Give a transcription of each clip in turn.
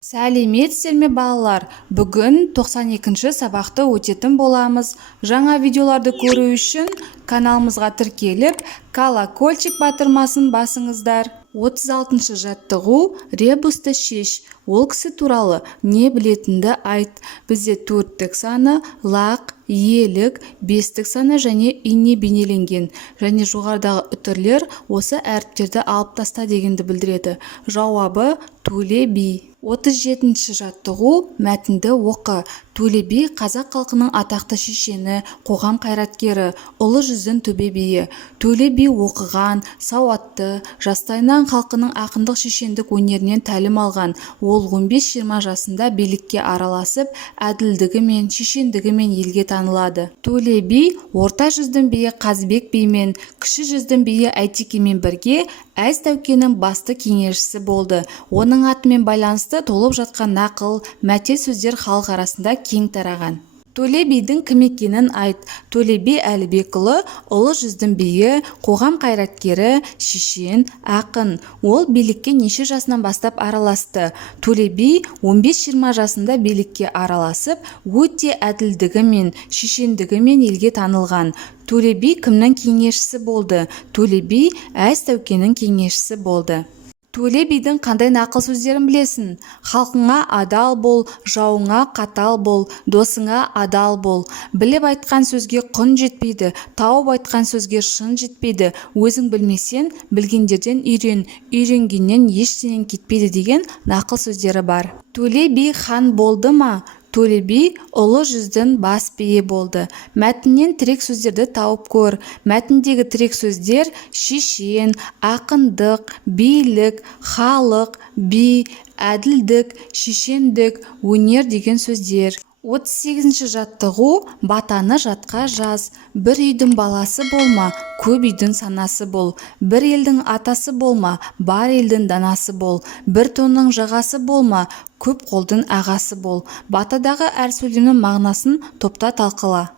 Сәлеметсіздер ме балалар? Бүгін 92-ші сабақты өтетін боламыз. Жаңа видеоларды көру үшін каналымызға тіркеліп, колокольчик батырмасын басыңыздар. 36-шы жаттығу ребусты шеш. Ол кісі туралы не білетінді айт. Бізде төрттік саны, лақ, елік, бестік саны және ине бейнеленген. Және жоғарыдағы үтірлер осы әріптерді алып таста дегенді білдіреді. Жауабы Төле би. 37-ші жаттығу мәтінді оқы. Төле би қазақ халқының атақты шешені, қоғам қайраткері, ұлы жүздің төбе биі. Төле би оқыған, сауатты, жастайынан халқының ақындық шешендік өнерінен тәлім алған. Ол 15-20 жасында билікке араласып, әділдігімен, шешендігімен елге танылады. Төле би орта жүздің биі Қазбек бимен, кіші жүздің биі Әйтекемен бірге Әз Тәукенің басты кеңесшісі болды. Оның атымен байланысты толып жатқан нақыл, мәтел сөздер халық арасында кең тараған. Төле бидің кім екенін айт. Төле би Әлібекұлы ұлы жүздің биі, қоғам қайраткері, шешен, ақын. Ол билікке неше жасынан бастап араласты. Төле би 15-20 жасында билікке араласып, өте әділдігімен, шешендігімен елге танылған. Төле би кімнің кеңесшісі болды? Төле би Әз Тәукенің кеңесшісі болды. Төле бидің қандай нақыл сөздерін білесің? Халқыңа адал бол, жауыңа қатал бол, досыңа адал бол. Біліп айтқан сөзге құн жетпейді, тауып айтқан сөзге шын жетпейді. Өзің білмесең, білгендерден үйрен, үйренгеннен ештеңең кетпейді деген нақыл сөздері бар. Төле би хан болды ма? Төле би ұлы жүздің бас биі болды. Мәтіннен тірек сөздерді тауып көр. Мәтіндегі тірек сөздер шешен, ақындық, билік, халық, би, әділдік, шешендік, өнер деген сөздер. 38-ші жаттығу батаны жатқа жаз. Бір үйдің баласы болма, көп үйдің санасы бол. Бір елдің атасы болма, бар елдің данасы бол. Бір тонның жағасы болма, көп қолдың ағасы бол. Батадағы әр сөйлемнің мағынасын топта талқыла.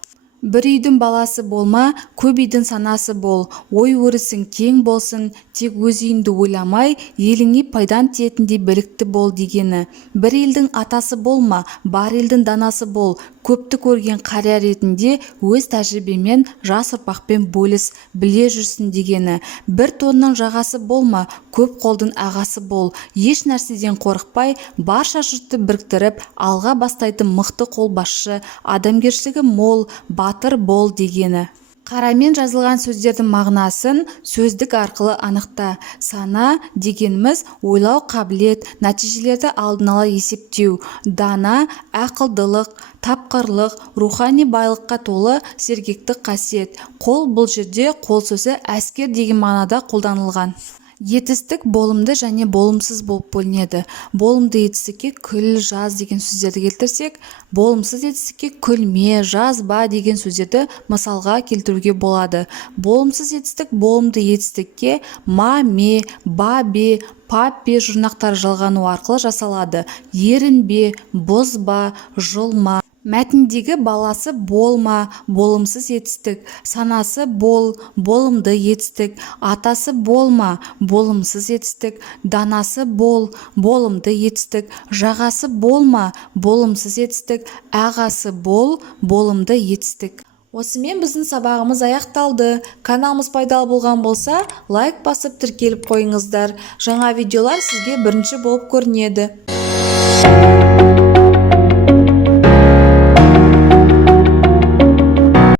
Бір үйдің баласы болма, көп үйдің санасы бол. Ой өрісің кең болсын, тек өз үйіңді ойламай, еліңе пайдан тиетіндей білікті бол дегені. Бір елдің атасы болма, бар елдің данасы бол. Көпті көрген қария ретінде өз тәжірибемен жас ұрпақпен бөліс, біле жүрсін дегені. Бір тонның жағасы болма, көп қолдың ағасы бол. Еш нәрседен қорықпай, барша жұртты біріктіріп, алға бастайтын мықты қолбасшы, адамгершілігі мол, батыр бол дегені. Қарамен жазылған сөздердің мағынасын сөздік арқылы анықта. Сана дегеніміз ойлау қабілет, нәтижелерді алдын ала есептеу. Дана ақылдылық, тапқырлық, рухани байлыққа толы сергектік қасиет. Қол бұл жерде қол сөзі әскер деген мағынада қолданылған. Етістік болымды және болымсыз болып бөлінеді. Болымды етістікке күл, жаз деген сөздерді келтірсек, болымсыз етістікке күлме, жазба деген сөздерді мысалға келтіруге болады. Болымсыз етістік болымды етістікке маме, бабе, папе жұрнақтары жалғану арқылы жасалады. Ерінбе, бұзба, жұлма. Мәтіндегі баласы болма, болымсыз етістік, санасы бол, болымды етістік, атасы болма, болымсыз етістік, данасы бол, болымды етістік, жағасы болма, болымсыз етістік, ағасы бол, болымды етістік. Осымен біздің сабағымыз аяқталды. Каналымыз пайдалы болған болса, лайк басып тіркеліп қойыңыздар. Жаңа видеолар сізге бірінші болып көрінеді.